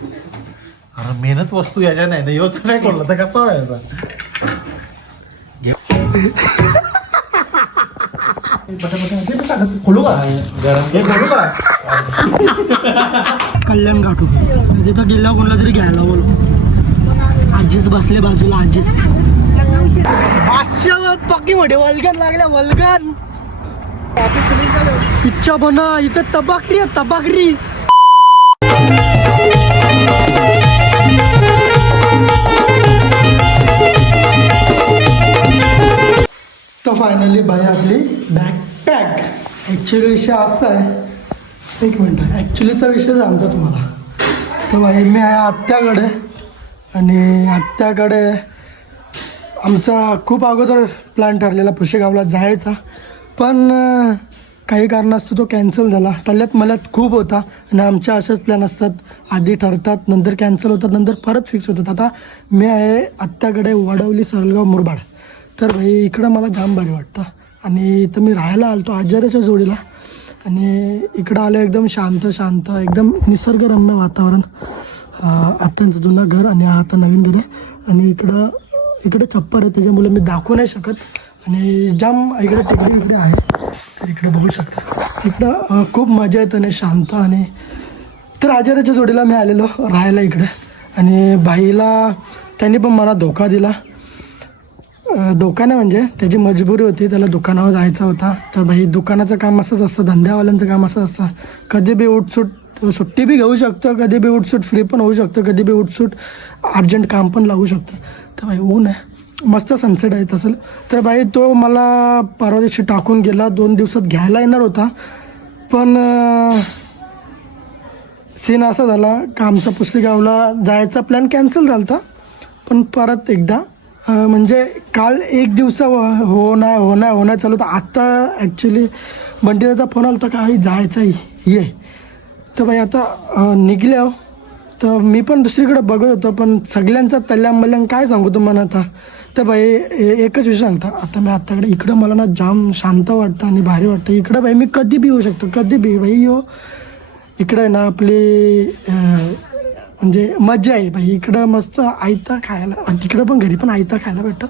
अरे मेहनत वस्तू याच्या नाही ना, योच नाही कोणला तर कसा व्हायचा. खोलू का कल्याण गाठू तिथं गेला कोणला तरी घ्यायला बोल. आजीच बसले बाजूला. आजीच 500 पक्की मोठे वल्गन लागल्या. वल्गन इच्छा बना इथं तबाकरी आहे. तबाकरी तर फायनली भाई आपली बॅग पॅक. ॲक्च्युली विषय असा आहे, एक मिनटं, ॲक्च्युलीचा विषय सांगतो तुम्हाला. तर भाई मी आहे आत्याकडे, आणि आत्याकडे आमचा खूप अगोदर प्लॅन ठरलेला पुशेगावला जायचा, पण काही कारणास्तव तो कॅन्सल झाला. तल्यात मल्यात खूप होता, आणि आमच्या असेच प्लॅन असतात, आधी ठरतात, नंतर कॅन्सल होतात, नंतर परत फिक्स होतात. आता मी आहे आत्याकडे वडवली, सरलगाव, मुरबाड. तर भाई इकडं मला जाम भारी वाटतं, आणि इथं मी राहायला आलतो आजाराच्या जोडीला, आणि इकडं आलं एकदम शांत शांत, एकदम निसर्गरम्य वातावरण. आत्यांचं जुनं घर आणि आता नवीन घर आहे, आणि इकडे छप्पर आहे, त्याच्यामुळे मी दाखवू नाही शकत. आणि जाम इकडे टेकडी इकडे आहे, तर इकडे बघू शकता. इकडं खूप मजा येते आणि शांत. आणि तर आजाराच्या जोडीला मी आलेलो राहायला इकडे, आणि बाईला त्यांनी पण मला धोका दिला. धोका नाही म्हणजे त्याची मजबुरी होती, त्याला दुकानावर जायचा होता. तर भाई दुकानाचं काम असंच असतं, धंद्यावाल्यांचं काम असं असतं, कधी बी उठसूट सुट्टी बी घेऊ शकतं, कधी बी उठसूट फ्री पण होऊ शकतं, कधी बी उठसूट अर्जंट काम पण लागू शकतं. तर भाई ऊन आहे, मस्त सनसेट आहे तसं. तर भाई तो मला परवा दिवशी टाकून गेला. 2 दिवसात घ्यायला येणार होता, पण सीन असा झाला का आमचा पुसेगावला जायचा प्लॅन कॅन्सल झाला होता. पण परत एकदा म्हणजे काल 1 दिवसा होणार चालू होतं. आत्ता ॲक्च्युली बंटीचा फोन आला होता, काही जायचं ये. तर भाई आता निघल्या. तर मी पण दुसरीकडे बघत होतो, पण सगळ्यांचा तल्यांबल्यांग काय सांगू तुम्हाला आता. तर भाई एकच विषय सांगता, आता मी आत्ताकडे इकडं मला ना जाम शांत वाटतं आणि भारी वाटतं. इकडं भाई मी कधी बी येऊ शकतो, कधी बी भाई इकडं आहे ना आपली म्हणजे मजा आहे भाई. इकडं मस्त आयता खायला, तिकडं पण घरी पण आयता खायला भेटतं,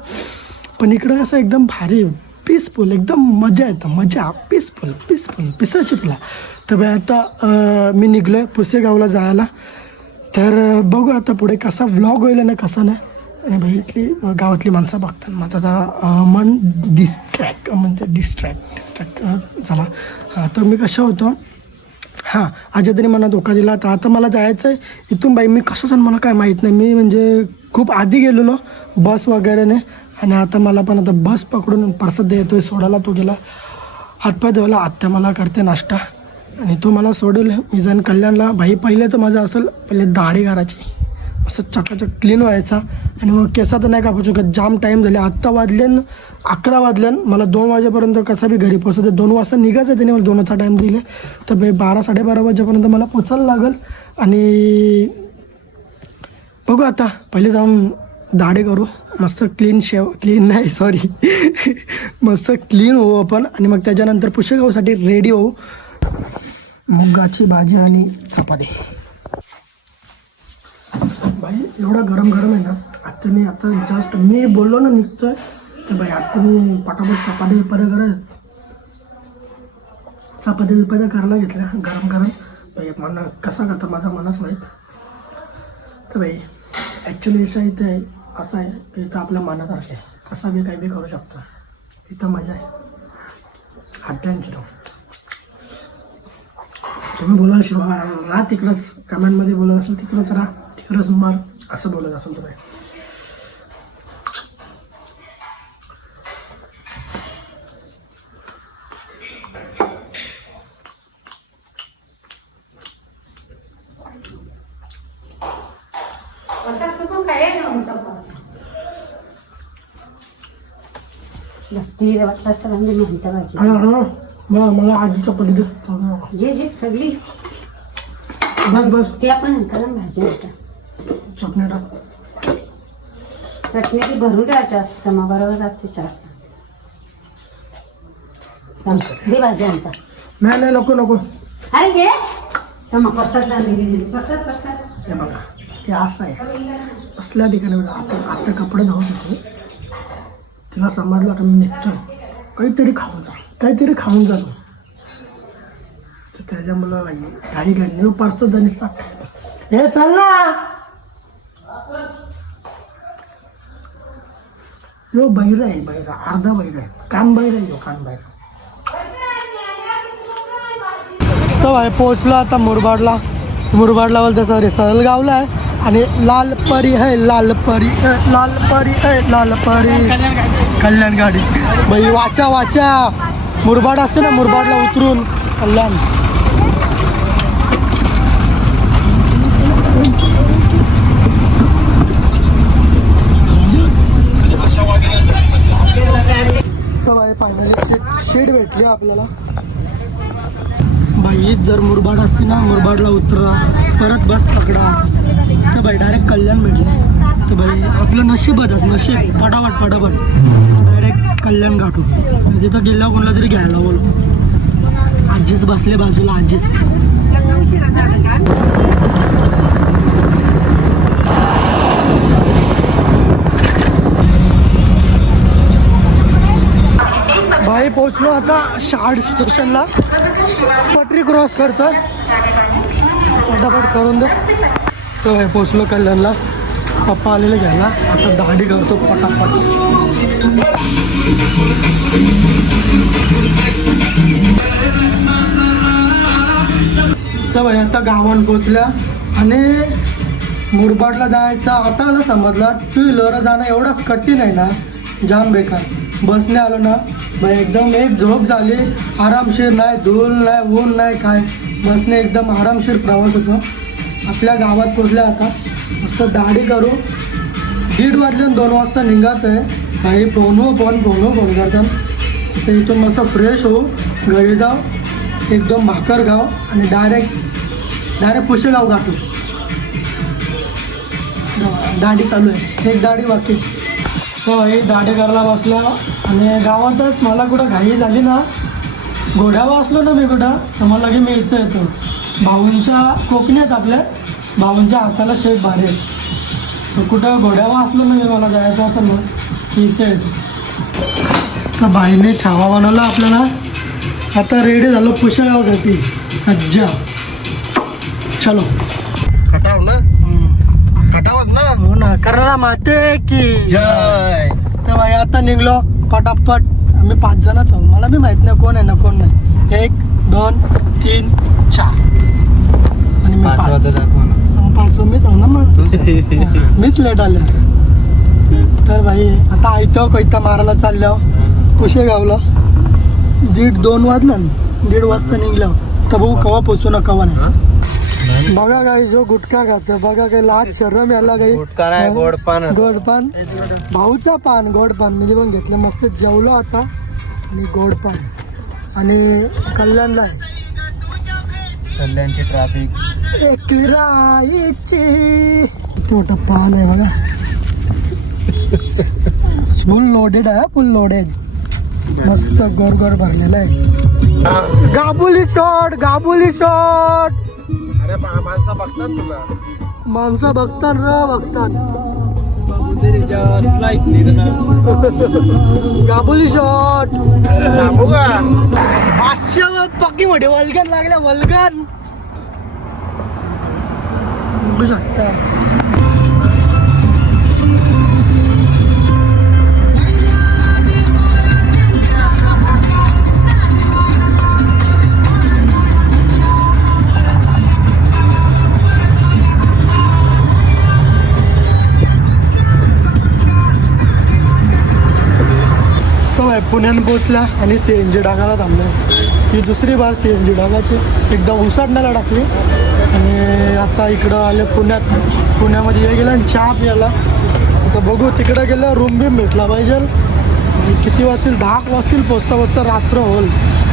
पण इकडं कसं एकदम भारी पीसफुल, एकदम मजा येतं, मजा पीसफुल पिसाचिपला. तर भाई आता मी निघलो आहे पुसेगावला जायला. तर बघू आता पुढे कसा व्लॉग होईल ना कसा नाही. आणि भाई इथली गावातली माणसं बघतात, माझं जरा मन डिस्ट्रॅक्ट झाला. तर मी कसं होतो, हां आजी तरी मला धोका दिला. तर आता मला जायचं आहे इथून. बाई मी कसं जाण मला काय माहीत नाही, मी म्हणजे खूप आधी गेलेलो बस वगैरेने, आणि आता मला पण आता बस पकडून परसत येतो आहे सोडायला. तो गेला हातपाय धुवायला, आत्या मला करते नाश्ता, आणि तो मला सोडेल. मी जाईन कल्याणला. भाई पहिले तर माझं असेल पहिले दाढी करायची, असं चकाचक क्लीन व्हायचा, आणि मग केसात नाही कापू शकत, जाम टाईम झाले. आत्ता वाजलेन 11 वाजल्यान, मला 2 वाजेपर्यंत कसा बी घरी पोचायचं. 2 वाजता निघायचं, त्याने मला 2चा टाईम दिले. तर भाई 12-12:30 वाजेपर्यंत मला पोचायला लागेल. आणि बघू आता पहिले जाऊन दाढी करू, मस्त क्लीन नाही सॉरी मस्त क्लीन होऊ आपण, आणि मग त्याच्यानंतर पुशेगावसाठी रेडी होऊ. मुगाची भाजी आणि चपाती. भाई एवढा गरम आहे ना. आता जस्ट मी बोललो ना निघतोय, तर भाई आता मी पटापट चपाती विपाद्या करायला घेतल्या गरम. भाई मन कसा करता माझा मनच माहीत. तर भाई ॲक्च्युली विषय इथे असा आहे की इथं आपल्या मनासारखं आहे, कसा बी काही बी करू शकतो. इथं मजा आहे आत्यांची. तुम्ही बोला शिवा राहा तिकडंच, कमेंटमध्ये बोलत असेल तिकडंच राहा, तिकडंच मार असं बोलत असेल तुम्ही. मला आधी चपाती जे सगळी बस ते आपण भाजी चटणी टाक. चटणी ती भरून ठेवायची असतं, मग बरोबर लागते जास्त. दे भाजी आणता. नाही नको अरे घे तेव्हा प्रसाद आणली गेली प्रसाद हे बघा ते असं आहे असल्या ठिकाणी बघा, आपण आता कपडे धुवत होतो, तिला समजलं का मी निघतोय, काहीतरी खाऊन जातो, तर त्याच्यामुळं काही नाही परसत आणि हे चल ना यो बैरा आहे, बैरा अर्धा बैरा आहे, कान बैरा आहे, कान बैरा. तर भाई पोहोचलो आता मुरबाडला बोलते सॉरी सरलगावला आहे आणि लाल परी है कल्याण गाडी भाई वाचा मुरबाड असते ना, मुरबाडला उतरून कल्याण. तर भाई फायनली शीट भेटली आपल्याला. भाई जर मुरबाड असते ना, मुरबाडला उतरा परत बस पकडा तर भाई डायरेक्ट कल्याण भेटले. तर भाई आपलं नशीब फटाफट डायरेक्ट कल्याण गाठू. तिथं गेल्यावर कोणाला तरी घ्यायला बोलू. आजीच बसले बाजूला, आजीच. भाई पोचलो आता शार्ड स्टेशनला, पटरी क्रॉस करतो, फटाफट करून दे. तर भाई पोचलो कल्याणला, पप्पा आलेले घ्यायला, आता दाढी करतो पटापट. तर भाई आता गावात पोचल्या आणि मुरबाडला जायचं आता ना समजलं. टू व्हीलर जाणं एवढं कठीण आहे ना, जाम बेकार. बसने आलो ना भाई एकदम एक झोप झाली, आरामशीर, नाही धूल नाही ऊन नाही काय, बसने एकदम आरामशीर प्रवास होतो. आपल्या गावात पोचल्या आता, मस्त दाढी करू. 1:30 वाजले 2 वाजता निघायचं आहे. भाई फोन करतात. तर इथून मस्त फ्रेश होऊ, घरी जाऊ, 1-2 भाकर खाऊ आणि डायरेक्ट पुशेगाव गाठू. दाढी चालू आहे, एक दाढी बाकी. तर भाई दाढी करायला बसल्या आणि गावातच मला कुठं घाई झाली ना, घोड्यावर असलो ना मी कुठं, तर मला लगे मी इथं येतो. भाऊंच्या कोकणी आहेत आपल्या, भाऊंच्या हाताला शेप भारी आहे. तर कुठं घोड्यावर असलो ना मी, मला जायचं असेल ना की इथे येतो. तर भाईने छावा बनवला आपल्याला. आता रेडी झालो पुष्कळावरती सज्जा. चलो खटाव ना, खटावत ना. हो ना, कर्नाळा माते की जय. तर भाई आता निघलो पटापट. आम्ही 5 जणच आहोत, मला बी माहित नाही कोण आहे ना कोण नाही. 1 2 3 4 आणि मी 5 मीच आहो ना, मग मीच लेट आले. तर भाई आता आयतं कैता मारायला चाललो पुशेगावला. 2 वाजलं, 1:30 वाजता निघलो. तर भाऊ कवा पोचू ना कवा नाही. बघा काही जो गुटखा खातो, बघा काही लाज शरम याला काही. गोड पान भाऊचा पान, गोड पान म्हणजे पण घेतलं. मस्त जेवलो आता आणि गोड पान. आणि कल्याणला आहे, कल्याणची ट्रॅफिक एकराईची मोठा पान आहे बघा. फुल लोडेड आहे, फुल लोडेड. मस्त गोर भरलेला आहे. गाबुली शॉट. अरे माणसं बघतात तुला, माणसं बघतात. गाबुली शॉट. 500 पक्की मोठे वल्गन लागल्या, वल्गन बघू शकता. पुण्यात पोचला आणि CNG टाकायला थांबलो. ही दुसरी बार CNG टाकायची, एकदा उसाटण्याला टाकली आणि आता इकडं आले पुण्यामध्ये हे गेलं आणि चहा प्यायला. आता बघू तिकडं गेलं रूम बिम भेटला पाहिजे. किती वाजतील, 10 वाजतील पोचता रात्र होईल.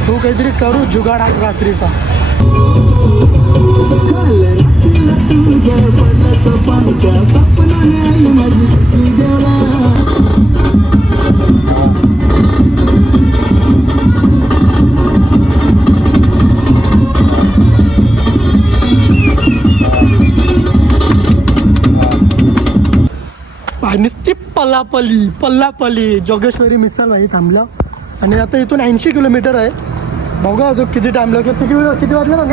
तू काहीतरी करू जुगाड आज रात्रीचा. नुसती पल्लापल्ली जोगेश्वरी मिसळ भाई थांबला. आणि आता इथून 80 किलोमीटर आहे. बघा अजून किती टाइम लागेल. किती वाजले ना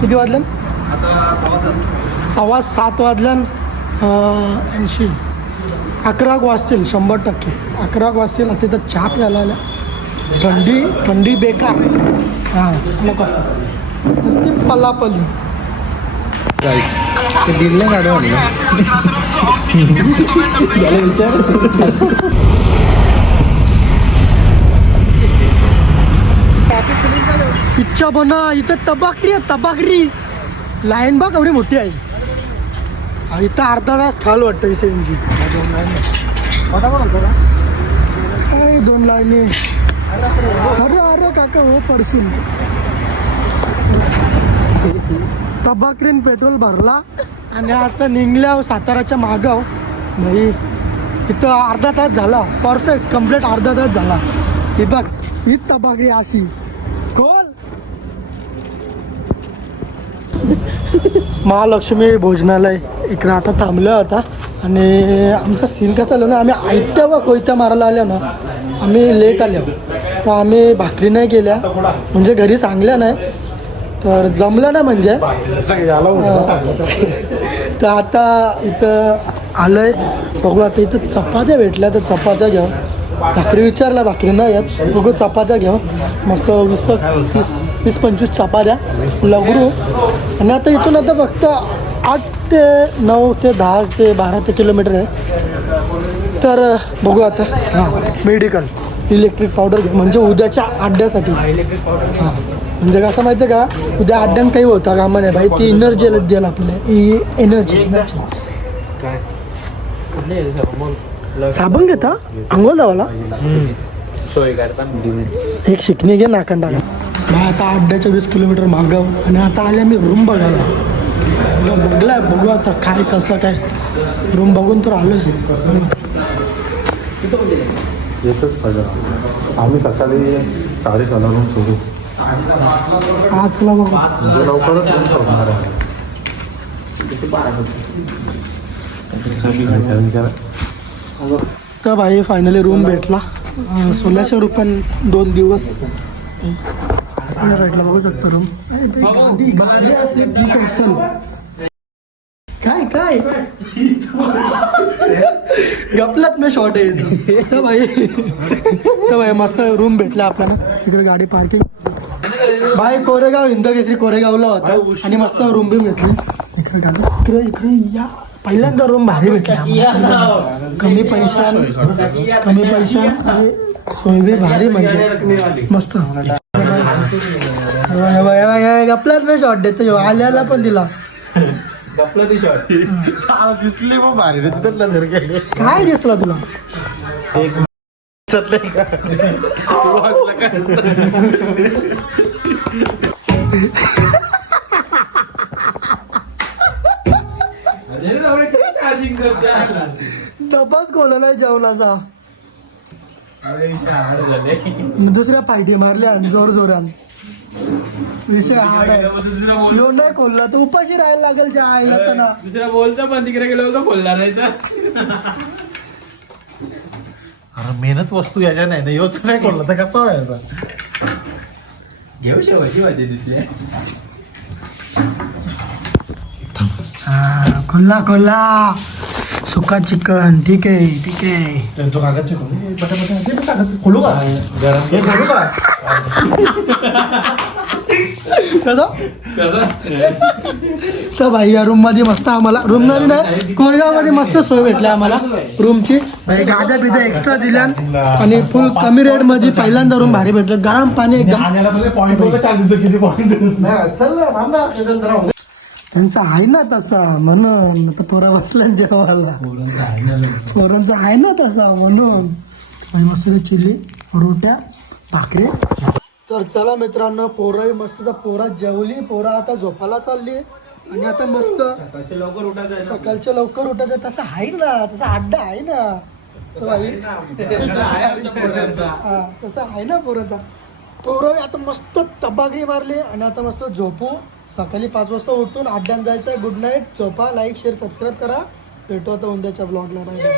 किती वाजले? 7:15 वाजल्यान 80 11 वाजतील 100%. 11 वाजतील. आता तिथं चहा प्यायला आल्या. थंडी बेकार. हां नको नुसती पल्लापल्ली. दिल्ली गाडी विचार इच्छा बना इथं तबाखरी लाईन बघ एवढी मोठी आहे. इथं अर्धा तास खाल वाटतं सेनची. काय 2 लाईनी. अरे काका हो पडशील. तबाखरीन पेट्रोल भरला आणि आता निघल्या साताराच्या मागाव. भाई इथं अर्धा तास झाला. परफेक्ट कम्प्लीट अर्धा तास झाला. ही बघ ही तबाखरी अशी खोल. महालक्ष्मी भोजनालय इकडे आता थांबलं होता. आणि आमचा सीन कसा आला ना, आम्ही आयत्या व कोयत्या मारायला आल्या ना, आम्ही लेट आलो. तर आम्ही भाकरी नाही केल्या म्हणजे घरी सांगल्या नाही तर जमलं ना म्हणजे. तर आता इथं आलंय. बघू आता इथं चपात्या भेटल्या तर चपात्या घ्या. भाकरी विचारला भाकरी नाही येत. बघू चपात्या घ्या मस्त 20-25 चपात्या लगरू. आणि आता इथून आता फक्त 8 ते 9 ते 10 ते 12 किलोमीटर आहे. तर बघू आता. हां मेडिकल इलेक्ट्रिक पावडर घ्या म्हणजे उद्याच्या अड्ड्यासाठी. हां म्हणजे कसं माहिती आहे का, उद्या अड्ड्यान काही होता कामा नाही भाई. ती एनर्जी द्याल आपल्याला. एनर्जी साबण घेता आंघोळ लावाला. एक शिकणी घे नाकांड टाका. मग आता अड्ड्याच्या 20 किलोमीटर मागाव. आणि आता आले मी रूम बघायला. बघलाय बघू आता काय कसं काय. रूम बघून तर आलं. येतच पाहिजे. आम्ही सकाळी 6:30 रूम सोडू. आजला बघू म्हणजे लवकरच रूम सोडणार आहे. तर भाई फायनली रूम भेटला. 1600 रुपये 2 दिवस भेटला. बघू शकतो रूम. गाडी असली ठीक आहे. चल काय गपलात मी शॉर्ट आहे. तर भाई मस्त रूम भेटला आपल्याला. इकडे गाडी पार्किंग. भाई कोरेगाव हिंदकेसरी कोरेगावला होता आणि मस्त रूम बी घेतली. इकडे या पहिल्यांदा रूम भारी भेटला. कमी पैशान आणि सोय बी भारी म्हणजे मस्त. गपलात मी शॉर्ट देतो. आल्याला पण दिला. दिसले मग भारी रे. तिथला जर गेले काय दिसला तुला? डबाच खोला नाही जेवणाचा. दुसऱ्या पायटी मारल्या जोरान. विषय हार्ड आहे. येऊन नाही खोलला तर उपाशी राहायला लागेल. ज्या आईला त्यांना दुसरा बोलतो पण तिकडे गेलो तर बोलला नाही तर. अरे मेनच वस्तू याच्या नाही ना. योच नाही कोणला तर कसा व्हायचा. घेऊ शेवायची माझी तिथले. खोल्ला सुका चिकन. ठीक आहे. तो कागदचे खोलू का? हे खोलू का? तर भाई या रूम मध्ये मस्त आम्हाला रूम नाही कोरेगाव मध्ये मस्त सोय भेटल्या आम्हाला रूमची. गाद्या बिद्या एक्स्ट्रा दिल्या आणि फुल कमी रेट मध्ये पहिल्यांदा रूम भारी भेटलं. गरम पाणी एकदम. त्यांचा आहे ना तसा म्हणून. आता पोरा बसला जेवायला. पोरांचा आहे ना तसा म्हणून. भाई मस्त चिल्ली रोट्या भाकरी. तर चला मित्रांनो पोरं मस्त. पोरा जेवली. पोरा आता झोपायला चालली. आणि आता मस्त सकाळच्या लवकर उठायचं. तसं आहे ना. तसा अड्डा आहे ना. तसं आहे ना पोरांचा. पोरं आता मस्त तबागरी मारली आणि आता मस्त झोपू. सकाळी 5 वाजता उठून अड्ड्यात जायचं. Good night. झोपा. लाईक शेअर सबस्क्राईब करा. भेटू आता उद्याच्या ब्लॉगला. Bye bye.